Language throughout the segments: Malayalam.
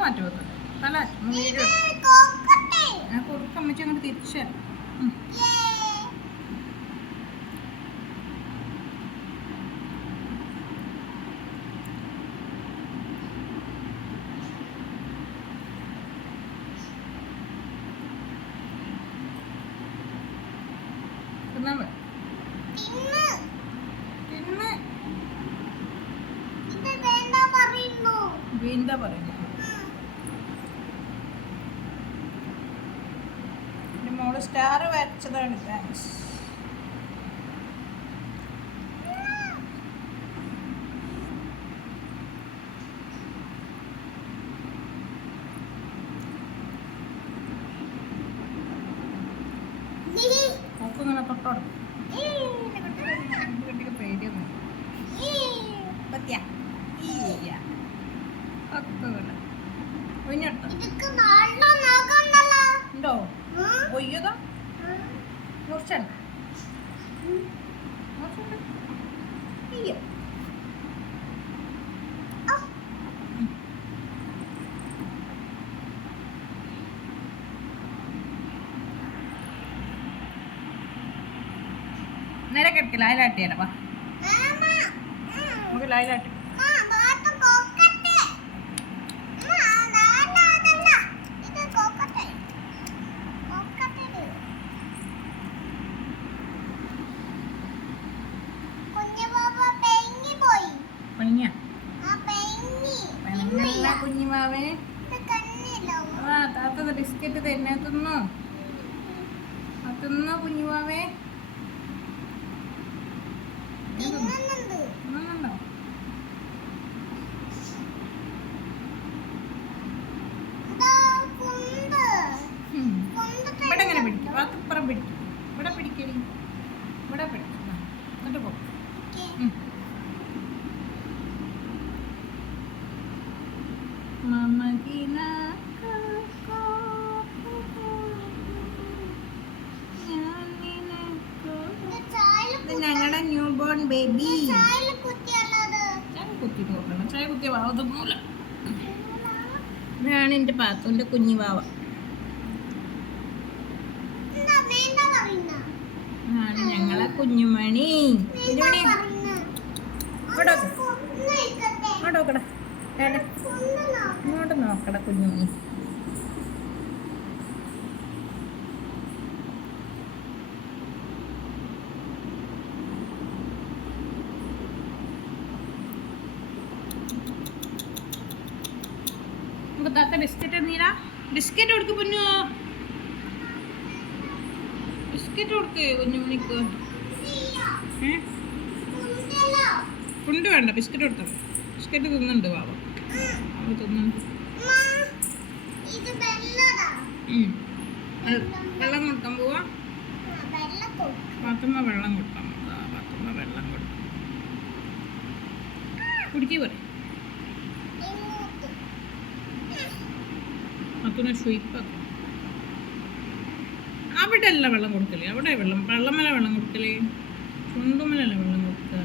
മാറ്റി വെക്കട്ടെ തല വീഡിയോ ഞാൻ കൊടുക്ക അമ്മച്ചി അങ്ങോട്ട് തിരിച്ചു എന്താ പറയുന്നത് മോള് സ്റ്റാർ വരച്ചതാണ് താങ്ക്സ് നോക്കുങ്ങനെ തൊട്ടോടും കുട്ടിക്ക് പേടിയൊന്നും പറ്റിയാ ഉണ്ടോ ഒയ്യതോ മുറിച്ചണ്ട നേരെ കിടക്കില്ല അതിലാട്ടിയാലപ്പാ നമുക്ക് ലൈലാട്ടി കുഞ്ഞുമാവേ ആ താത്ത ബിസ്ക്കറ്റ് തന്നെ തിന്നോ തിന്നോ കുഞ്ഞുമാവേ തിന്നുന്നുണ്ടോ ഇവിടെ എങ്ങനെ പിടിക്കും വാക്കപ്പുറം പിടിക്കും ഇവിടെ പിടിക്കടി ഇവിടെ പിടിക്കും എന്നിട്ട് പോ ഞങ്ങളുടെ ന്യൂ ബോൺ ബേബി കുത്തി നോക്കണം ചായ കുത്തിയ വാവ തിന്നൂല ഇതാണ് എൻ്റെ പാത്തുൻ്റെ കുഞ്ഞി വാവ ആണ് ഞങ്ങളെ കുഞ്ഞുമണി കുഞ്ഞുമണി ഇങ്ങോട്ട് നോക്കടാ ഇങ്ങോട്ട് നോക്കടാ കുഞ്ഞുമണി നമുക്ക് താത്ത ബിസ്ക്കറ്റ് നീരാ ബിസ്ക്കറ്റ് കൊടുക്ക് പൊന്നു ബിസ്ക്കറ്റ് കൊടുക്ക് കുഞ്ഞുമണിക്ക് കൊണ്ട് വേണ്ട ബിസ്ക്കറ്റ് കൊടുത്തത് ബിസ്ക്കറ്റ് തിന്നുന്നുണ്ട് വാവ അവ തിന്നുന്നുണ്ട് വെള്ളം കൊടുക്കാൻ പോവാ പാത്തുമ്മ വെള്ളം കൊടുക്കാൻ പോവാ പാത്തുമ്മ വെള്ളം കൊടുക്കും കുടിക്കേ പറയും പാത്തുനെ ഷുയിപ്പാക്കും അവിടെ അല്ല വെള്ളം കൊടുക്കല് അവിടെ വെള്ളമല വെള്ളം കൊടുക്കല് ചുണ്ടുമലല്ല വെള്ളം കൊടുക്ക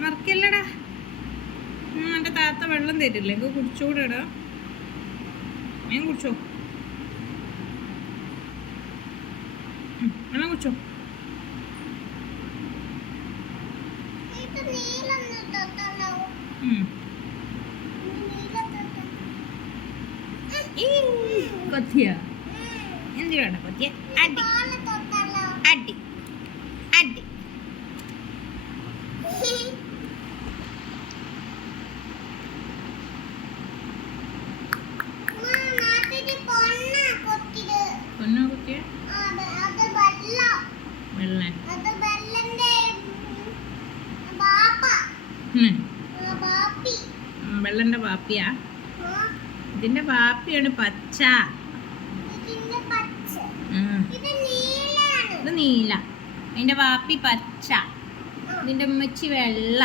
മറക്കല്ലടാ എൻ്റെ താത്ത വെള്ളം തരില്ലേ എനിക്ക് കുടിച്ചോടെടാ ഞാൻ കുടിച്ചോ വെള്ളം കുടിച്ചോ കൊത്തിയ എന്തിനാണ് കൊത്തിയ അടി അടി അടി പൊന്നോ കുത്തിയ വെള്ളന്റെ പാപ്പിയാ ഇതിന്റെ പാപ്പിയാണ് പച്ച ഇത് നീല അതിന്റെ പാപ്പി പച്ച ഇതിന്റെ ഉമ്മച്ചി വെള്ള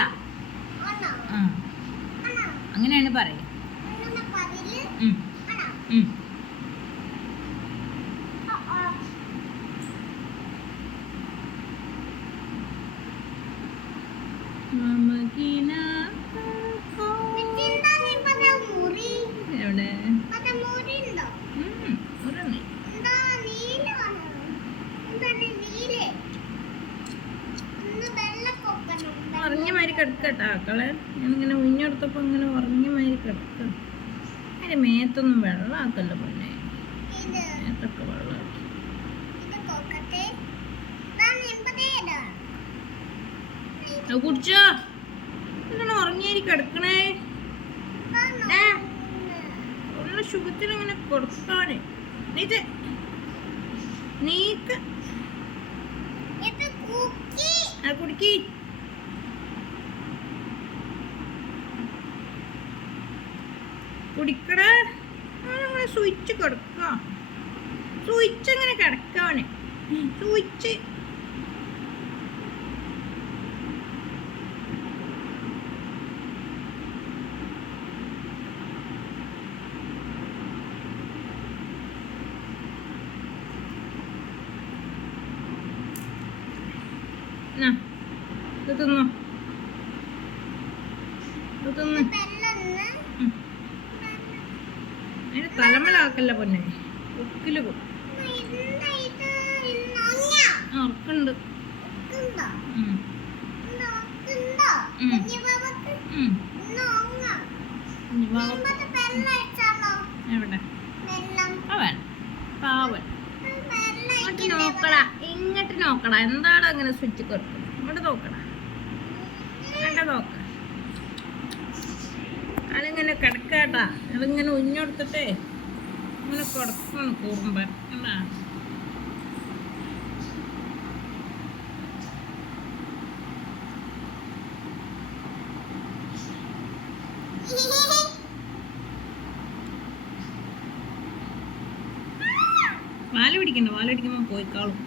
അങ്ങനെയാണ് പറയുക കിടക്കട്ടെ ആക്കളെ. ഞാനിങ്ങനെ ഉഞ്ഞെടുത്തപ്പോൾ ഇങ്ങനെ ഉറങ്ങി മാതിരി കിടക്കുക. അതിൻ്റെ മേത്തൊന്നും വെള്ളമാക്കല്ലോ പൊന്നെ. മേത്തൊക്കെ വെള്ളമാക്കി അത് കുടിച്ചോ. എന്താണ് ഉറങ്ങിയായി കിടക്കണേ? ഉള്ള സുഖത്തിനിങ്ങനെ കൊടുക്കാന് നീക്ക് കുടിക്കി. കുടിക്കട. അങ്ങനെ സ്വിച്ച് കിടക്ക. സ്വിച്ച് ഇങ്ങനെ കിടക്കാണ്. സ്വിച്ച് തിന്നോ. തിന്ന് അതിന് തലമലാക്കല്ല പൊന്നെ. ഉക്കില് ഉറക്കുണ്ട്. എവിടെ അവൻ പാവൻ. ഇങ്ങോട്ട് നോക്കടാ, ഇങ്ങോട്ട് നോക്കടാ. എന്താണ് അങ്ങനെ സ്വിച്ച് കൊടുക്കും? ഇങ്ങോട്ട് നോക്കടാ, ഇങ്ങോട്ട് നോക്ക. അതിങ്ങനെ കിടക്കാട്ടാ. അതിങ്ങനെ ഉഞ്ഞെടുത്തിട്ടേ ഇങ്ങനെ കിടക്കണം കുറുമ്പൻ. എന്താ പാല് പിടിക്കണ്ട. പാല് പിടിക്കുമ്പോ പോയിക്കാളും.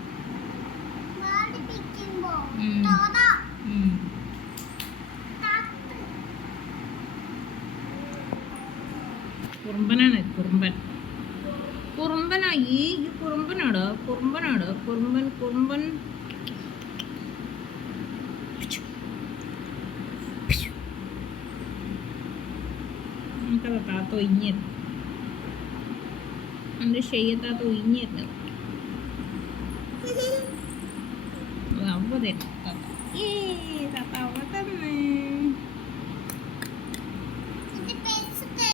കുറുമ്പനാണ് കുറുമ്പൻ. കുറുമ്പനാ ഈ കുറുമ്പനാടോ. കുറുമ്പനാടോ കുറുമ്പൻ. കുറുമ്പൻ നമുക്കത് താത്ത ഒഴിഞ്ഞിരുന്നു. എൻ്റെ ഷെയ്യത്താത്ത ഒഴിഞ്ഞിരുന്നത് അവ തരും. താത്ത അവ തന്നെ.